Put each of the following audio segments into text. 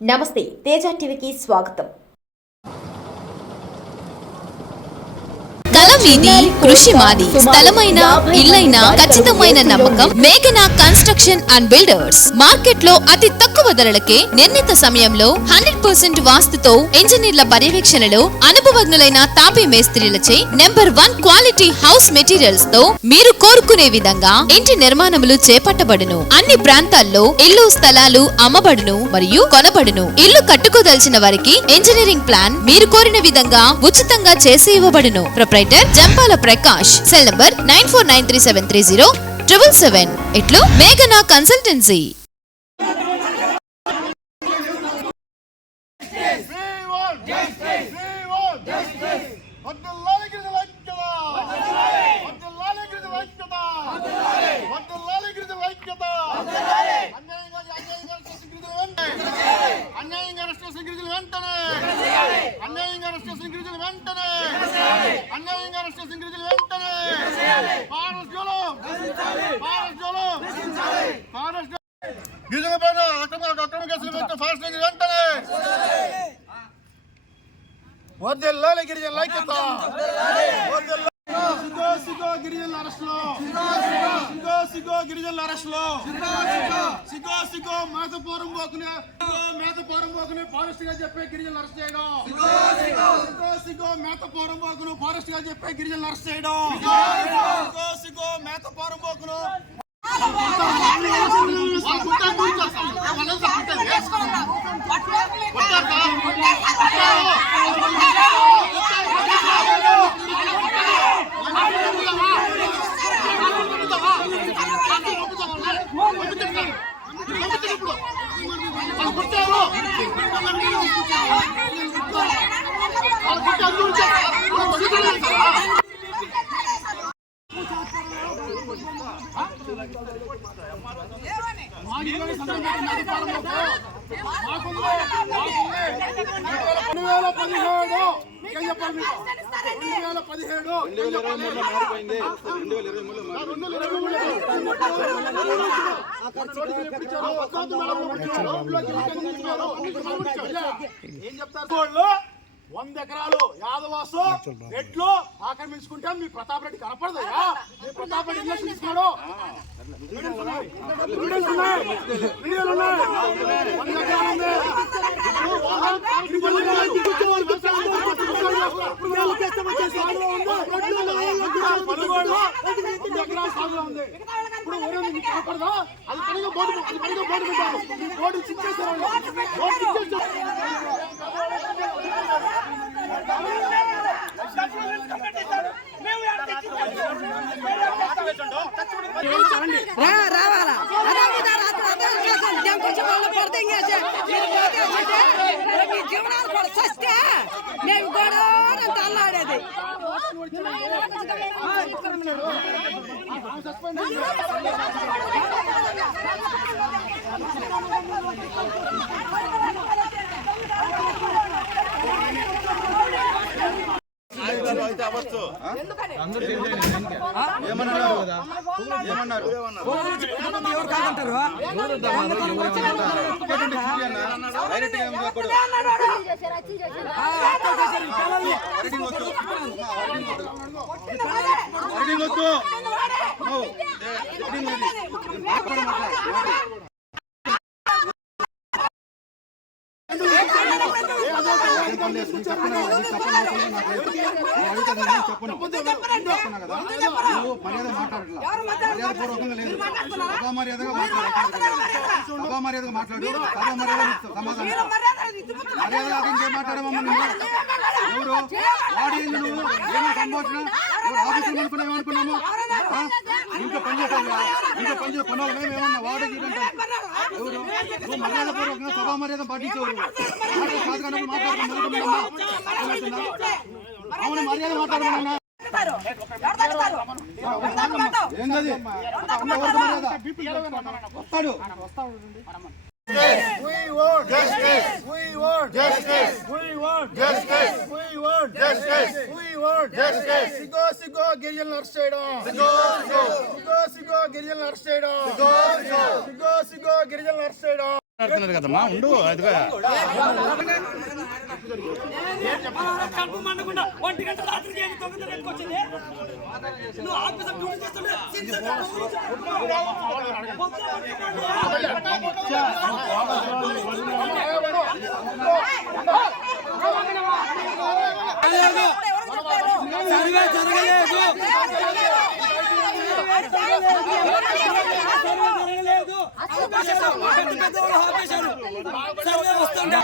నమస్తే, తేజ టీవీకి స్వాగతం. మీది కృషి మాది స్థలమైన ఇల్లైన ఖచ్చితమైన నమ్మకం మేఘనా కన్స్ట్రక్షన్ అండ్ బిల్డర్స్. మార్కెట్ లో అతి తక్కువ ధరలకే నిర్ణీత సమయంలో 100% వాస్తుతో ఇంజనీర్ల పర్యవేక్షణలో అనుభవజ్ఞులైన తాపీ మేస్త్రీలచే నెంబర్ 1 క్వాలిటీ హౌస్ మెటీరియల్స్ తో మీరు కోరుకునే విధంగా ఇంటి నిర్మాణములు చేపట్టబడును. అన్ని ప్రాంతాల్లో ఇల్లు స్థలాలు అమ్మబడును మరియు కొనబడును. ఇల్లు కట్టుకోదలిచిన వారికి ఇంజనీరింగ్ ప్లాన్ మీరు కోరిన విధంగా ఉచితంగా చేసి ఇవ్వబడును. Proprietor Jampala Prakash. Cell number 9493307777. ఇట్లు మేఘనా కన్సల్టెన్సీ. వర్ధిల్లాలి గిరిజనుల ఐక్యత. సిగో గిరిజనుల అరెస్టులో, సిగో గిరిజనుల అరెస్టులో, సిగో మేతపురం పోకునే ఫారెస్ట్ గా చెప్పే గిరిజనులు అరెస్ట్ చేయడం. సిగో మేతపురం పోకును ఫారెస్ట్ గా చెప్పే గిరిజనులు అరెస్ట్ చేయడం. సిగో మేతపురం పోకును ఏం చెప్తారు? 100 ఎకరాలు యాదవాసు రెడ్లు ఆక్రమించుకుంటే మీ ప్రతాప్ రెడ్డి కనపడదయ్యా. మీ ప్రతాప్ రెడ్డి ఇన్వెస్ట్ తీసుకున్నాడు. ఇప్పుడు ఊరేందుకు కనపడదా? అది పనిగా బోర్డు పెట్టారు. బోర్డు చిచ్చేస్తారు. రావాలా జీవనాలు కూడా సస్తే మేము కూడా అల్లాడేది. మర్యాదగా మాట్లాడు. మాట్లాడమమ్మా ఎవరు వాడి నువ్వు ఏమో సంభాషణ ఆఫీసులు ఏమనుకున్నాము? ఇంట్లో పనిచేస్తాను పనులు మేమేమన్నా వాడకి ఎవరు నువ్వు మర్యాద పూర్వకంగా సభా మర్యాద పాటించవు. మాట్లాడుతున్నా అవును మర్యాద మాట్లాడమన్నా. ఏంటది వస్తాడు. We want justice. We want justice. We want justice. We want justice. We want justice. సిగో గిరిజనుల అరెస్ట్ చేయడం. సిగో గిరిజనుల అరెస్ట్ చేయడం. సిగో గిరిజనుల అరెస్ట్ చేయడం. మాట్లాడుతున్నారు కదమ్మా ఉండు అదిగా కడుపు మండకుండా 1 గంట రాత్రికి తొమ్మిది వచ్చింది నువ్వు ఆఫీసర్ డ్యూటీ చేస్తుంటే సర్వే జరగలేదు సర్వే వస్తుండే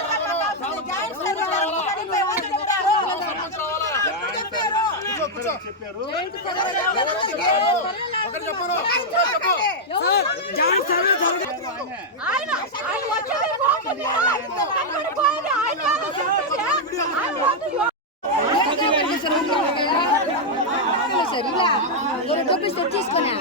సార్ ఇలా డబ్బులు సెట్ తీసుకున్నా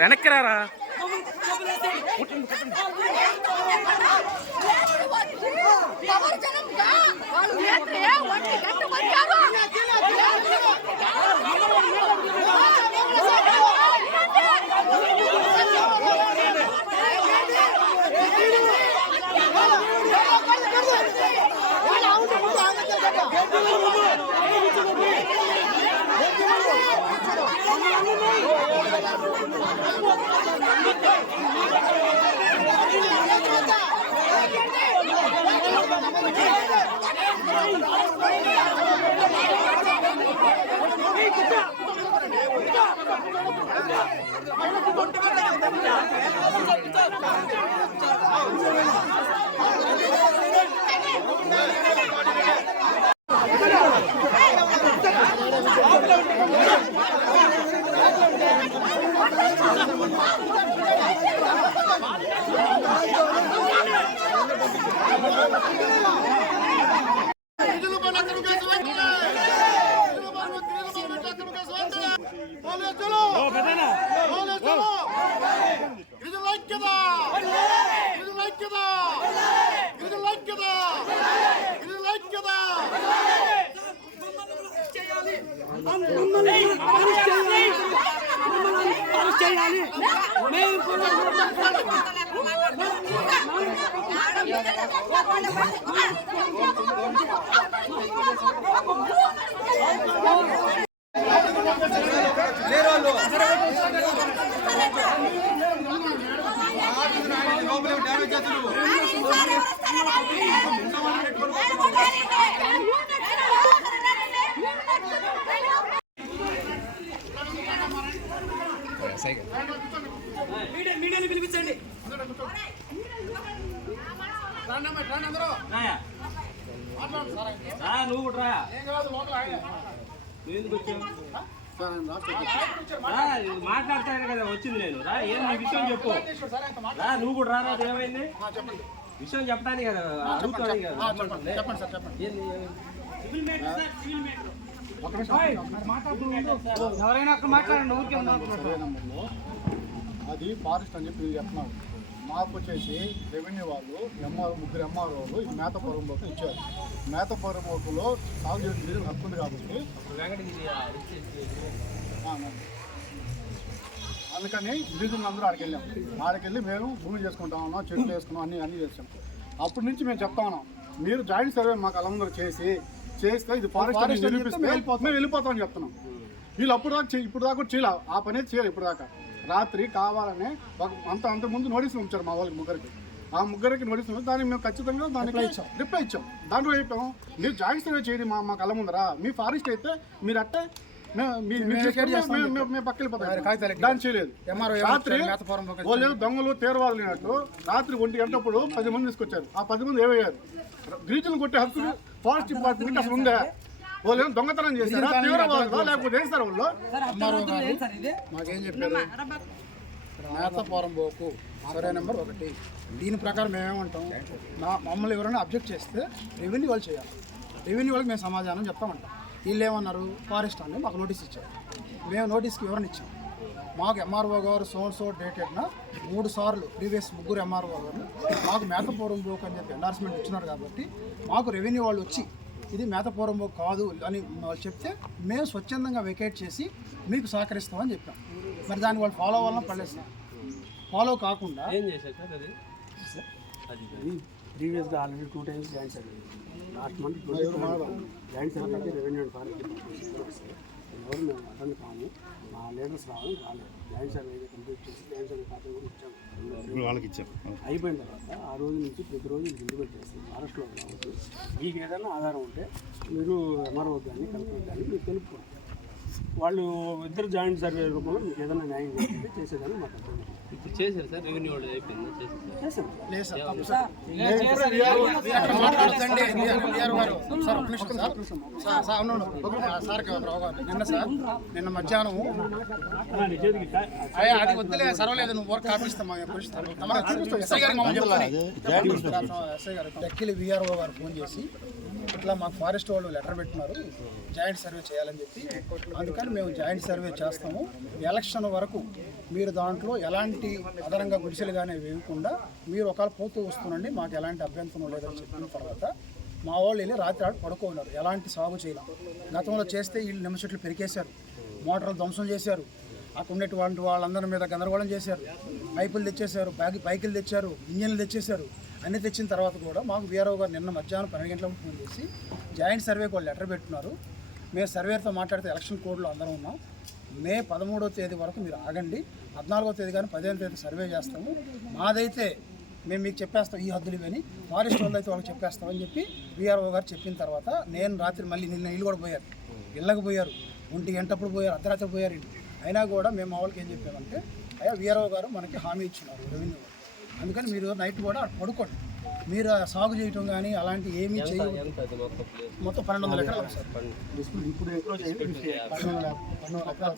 వెనక్కి రారా మీడియాని పిలిపించండి. నువ్వు కూడా ఎందుకు వచ్చావు? సార్ ఆయన మాట్లాడతాను కదా వచ్చింది నేను రా ఏం నీ విషయం చెప్పు రా నువ్వు కూడా రారా ఏమైంది చెప్పండి విషయం చెప్పడానికి కదా అడుగుతాను కదా చెప్పండి సార్ చెప్పండి ఏంది ఒక నిమిషం ఎవరైనా అక్కడ మాట్లాడండి ఊరికే సర్వే నెంబర్లో అది ఫారెస్ట్ అని చెప్పి చెప్తున్నారు. మాకు వచ్చేసి రెవెన్యూ వాళ్ళు ముగ్గురు ఎంఆర్ఓలు ఈ మేతపురం బోకు ఇచ్చారు. మేతపురం బోకులో సాగు చేయడం మీరు హక్కు ఉంది కాబట్టి అందుకని గిరిజనులు అందరూ ఆడికి వెళ్ళాం. ఆడికి వెళ్ళి మేము భూమి చేసుకుంటా ఉన్నాం, చెట్లు వేసుకున్నాం, అన్నీ చేసాం. అప్పటి నుంచి మేము చెప్తా ఉన్నాం, మీరు జాయింట్ సర్వే మాకు అలందరూ చేస్తే ఇది ఫారెస్ట్ అని నిరూపిస్తే మేము వెళ్ళిపోతామని చెప్తున్నాం. వీళ్ళు ఇప్పుడు దాకా కూడా చేయలే, ఆ పని అయితే చేయాలి. ఇప్పుడు దాకా రాత్రి కావాలనే అంతకుముందు నోటీసులు ఉంచారు మా వాళ్ళకి ముగ్గురికి. ఆ ముగ్గురికి నోటీసులు దానికి మేము ఖచ్చితంగా దానికి రిప్లై ఇచ్చాం. దాంట్లో చెప్పాము, మీరు జాయింట్ సర్వే చేయండి మా కళ్ళ ముందరా, మీ ఫారెస్ట్ అయితే మీరు అట్టే మేము పక్క వెళ్ళిపోతాం. దాన్ని చేయలేదు. రాత్రి వాళ్ళు దొంగలు తీవ్రవాదులు అయినట్టు రాత్రి 1 గంటప్పుడు 10 మంది తీసుకొచ్చారు. ఆ 10 మంది ఏమయ్యారు? గిరిజనులు కొట్టే హక్కు ఫారెస్ట్ డిపార్ట్మెంట్ అసలు ఉందా? వాళ్ళు ఏమో దొంగతనం చేశారా, తీవ్రవాదులు లేకపోతే ఏం సార్ వాళ్ళు? మాకేం చెప్పారు, మేతపురం బోకు సర్వే నెంబర్ 1. దీని ప్రకారం మేమేమంటాం, మమ్మల్ని ఎవరైనా అబ్జెక్ట్ చేస్తే రెవెన్యూ వాళ్ళు చేయాలి. రెవెన్యూ వాళ్ళకి మేము సమాధానం చెప్తామంటాం. వీళ్ళు ఏమన్నారు, ఫారెస్ట్ అని మాకు నోటీస్ ఇచ్చారు. మేము నోటీస్కి వివరణ ఇచ్చాం. మాకు ఎంఆర్ఓ గారు సో డేటెడ్న 3 సార్లు ప్రీవియస్ ముగ్గురు ఎంఆర్ఓ గారు మాకు మేతపురం బోకు అని చెప్పి ఎండార్స్మెంట్ ఇచ్చినారు. కాబట్టి మాకు రెవెన్యూ వాళ్ళు వచ్చి ఇది మేతపురం బోకు కాదు అని వాళ్ళు చెప్తే మేము స్వచ్ఛందంగా వెకేట్ చేసి మీకు సహకరిస్తామని చెప్పాం. మరి దాన్ని వాళ్ళు ఫాలో అవ్వాలని పడలేదు. ఫాలో కాకుండా ఏం చేశారు సార్ అది ప్రీవియస్గా already 2 times joint survey last month joint survey అయితే రెవెన్యూ అండ్ ఫారెస్ట్ ఎవరు మేము అటెండ్ కాము, మా లీడర్స్ రాలేదు. జాయింట్ సర్వే అయితే కంప్లీట్ చేసి జాయింట్ సర్వే కాపీ కూడా ఇచ్చాము. వాళ్ళకి ఇచ్చాము. అయిపోయిన తర్వాత ఆ రోజు నుంచి ప్రతిరోజు ఇంటికి పెట్టేసి ఫారెస్ట్లో రావచ్చు. మీకు ఏదైనా ఆధారం ఉంటే మీరు ఎంఆర్ఓ కానీ కలెక్టర్ కానీ మీరు తెలుపుకోండి. వాళ్ళు ఇద్దరు జాయింట్ సర్వే రూపంలో మీకు ఏదైనా న్యాయం చేసేదని మాకు అర్థం. ఇప్పుడు చేశారు సార్ రెవెన్యూ వాళ్ళు అయిపోయింది చేసాం. నిన్న మధ్యాహ్నం అది వద్దులే సర్వలేదు, నువ్వు వర్క్ ఆపిస్తామా డక్కిలి విఆర్ఓ గారు ఫోన్ చేసి ఇట్లా మాకు ఫారెస్ట్ వాళ్ళు లెటర్ పెట్టినారు జాయింట్ సర్వే చేయాలని చెప్పి, అందుకని మేము జాయింట్ సర్వే చేస్తాము. ఎలక్షన్ వరకు మీరు దాంట్లో ఎలాంటి అదనంగా గుడిసెలు కానీ వేయకుండా మీరు ఒకవేళ పోతూ వస్తుండండి, మాకు ఎలాంటి అభ్యంతరం లేదని చెప్పిన తర్వాత మా వాళ్ళు వెళ్ళి రాత్రి పడుకోన్నారు. ఎలాంటి సాగు చేయాలి. గతంలో చేస్తే వీళ్ళు నిమ్మ చెట్లు పెరికేశారు, మోటార్లు ధ్వంసం చేశారు, అక్కడ ఉండేటువంటి వాళ్ళందరి మీద గందరగోళం చేశారు, పైపులు తెచ్చేశారు, బైకులు తెచ్చారు, ఇంజన్లు తెచ్చేశారు. అన్నీ తెచ్చిన తర్వాత కూడా మాకు వీఆర్ఓ గారు నిన్న మధ్యాహ్నం 12 గంటలకు ఫోన్ చేసి జాయింట్ సర్వేకి వాళ్ళు లెటర్ పెట్టున్నారు. మేము సర్వేతో మాట్లాడితే ఎలక్షన్ కోడ్లో అందరం ఉన్నాం, మే 13వ తేదీ వరకు మీరు ఆగండి, 14వ తేదీ కానీ 15వ తేదీ సర్వే చేస్తాము, మాదైతే మేము మీకు చెప్పేస్తాం ఈ హద్దులు ఇవని, ఫారెస్ట్ వాళ్ళు అయితే వాళ్ళకి చెప్పేస్తామని చెప్పి వీఆర్ఓ గారు చెప్పిన తర్వాత నేను రాత్రి మళ్ళీ నిన్న ఇల్లు కూడా పోయారు, ఇళ్ళకి పోయారు, 1 గంటప్పుడు పోయారు, అర్ధరాత్రి పోయారు. అయినా కూడా మేము మా వాళ్ళకి ఏం చెప్పామంటే, అయ్యా వీఆర్ఓ గారు మనకి హామీ ఇచ్చినారు రెవెన్యూ, అందుకని మీరు నైట్ కూడా పడుకోండి, మీరు సాగు చేయటం కానీ అలాంటి ఏమీ చేయదు. మొత్తం 1200 ఎకరాలు సార్. ఇప్పుడు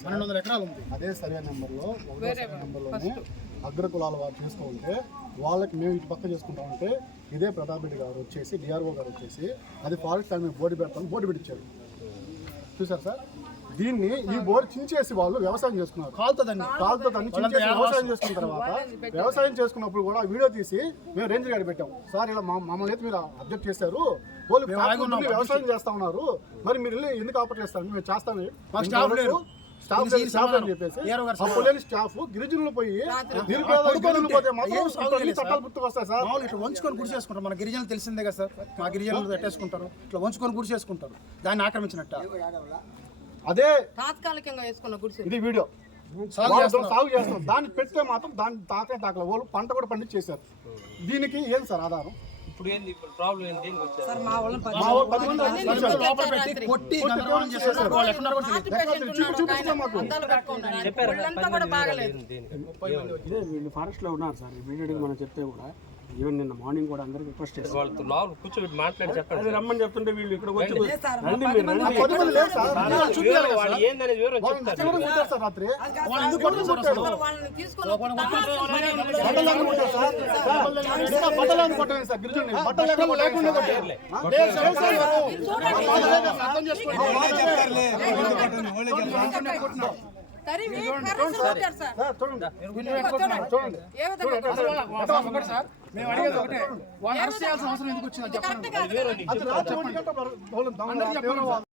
1200 ఎకరాలు ఉంది. అదే సర్వే నెంబర్లో 1వ సర్వే నెంబర్లోనే అగ్ర కులాల వారు చేసుకో ఉంటే వాళ్ళకి మేము ఇటు పక్క చేసుకుంటామంటే ఇదే ప్రతాప్ రెడ్డి గారు వచ్చేసి డిఆర్ఓ గారు వచ్చేసి అది ఫారెస్ట్ మేము బోర్డు పెడతాం, బోర్డు పెట్టించారు. చూసారు సార్, దీన్ని ఈ బోర్డు చించేసి వాళ్ళు వ్యవసాయం చేసుకున్నారు. కాలుతో వ్యవసాయం చేసుకున్న తర్వాత వ్యవసాయం చేసుకున్నప్పుడు కూడా వీడియో తీసి మేము రేంజర్ గారి పెట్టాం. సార్ ఇలా మమ్మల్ని అయితే మీరు అబ్జెక్ట్ చేశారు, వాళ్ళు వ్యవసాయం చేస్తా ఉన్నారు, మరి మీరు ఎందుకు ఆపరేట్ చేస్తారు, మేము చేస్తాము స్టాఫ్ అని చెప్పేసి స్టాఫ్ గిరిజనులు పోయి చట్టాలు గుర్తుకొస్తాయి సార్. ఇట్లా వంచుకొని గుడి చేసుకుంటారు, మన గిరిజనులు తెలిసిందే కదా సార్, మా గిరిజనులు పెట్టేసుకుంటారు, ఇట్లా వంచుకొని గుడి చేసుకుంటారు, దాన్ని ఆక్రమించినట్ట. అదే తాత్కాలికంగా వేసుకున్న గుడిసె ఇది వీడియో సాగు చేస్తాం, దాన్ని పెడితే మాత్రం దాన్ని తాకలే వాళ్ళు పంట కూడా పండించేశారు. దీనికి ఏం సార్ ఆధారం? ఇప్పుడు ఏంది ఇప్పుడు ప్రాబ్లం ఏంటి? ఫారెస్ట్ లో ఉన్నారు సార్, ఇమీడియట్ గా మనం చెప్తే కూడా ఈవెన్ నిన్న మార్నింగ్ కూడా అందరికి రిక్వెస్ట్ చేస్తాను వాళ్ళతో లోపల కూర్చోబెట్టి మాట్లాడి చెప్పండి. అది రమ్మని చెప్తుంటే వీళ్ళు ఇక్కడికి వచ్చి రండి మీరు రండి. కొద్దిమంది లేదు సార్. వివరం వాళ్ళు ఏందనేది వివరం వాళ్ళు చెప్తారు. ఎవరు కొట్టారు సార్ రాత్రి? వాళ్ళు ఎందుకు కొట్టారు సార్ అసలు? బట్టలు లేకుండా కొట్టారు సార్. ఇంకా బట్టలు లేకుండా కొట్టారు సార్ గిరిజనుల్ని. బట్టలు లేకుండా కొట్టారు. లేదు సార్, అర్థం చేసుకోండి. చూడండి. ఒకటి సార్, మేము అడిగేది ఒకటే, వాళ్ళు అరెస్ట్ చేయాల్సిన అవసరం ఎందుకు వచ్చిందో చెప్పండి. అది రాత్రి 1 గంట వాళ్ళు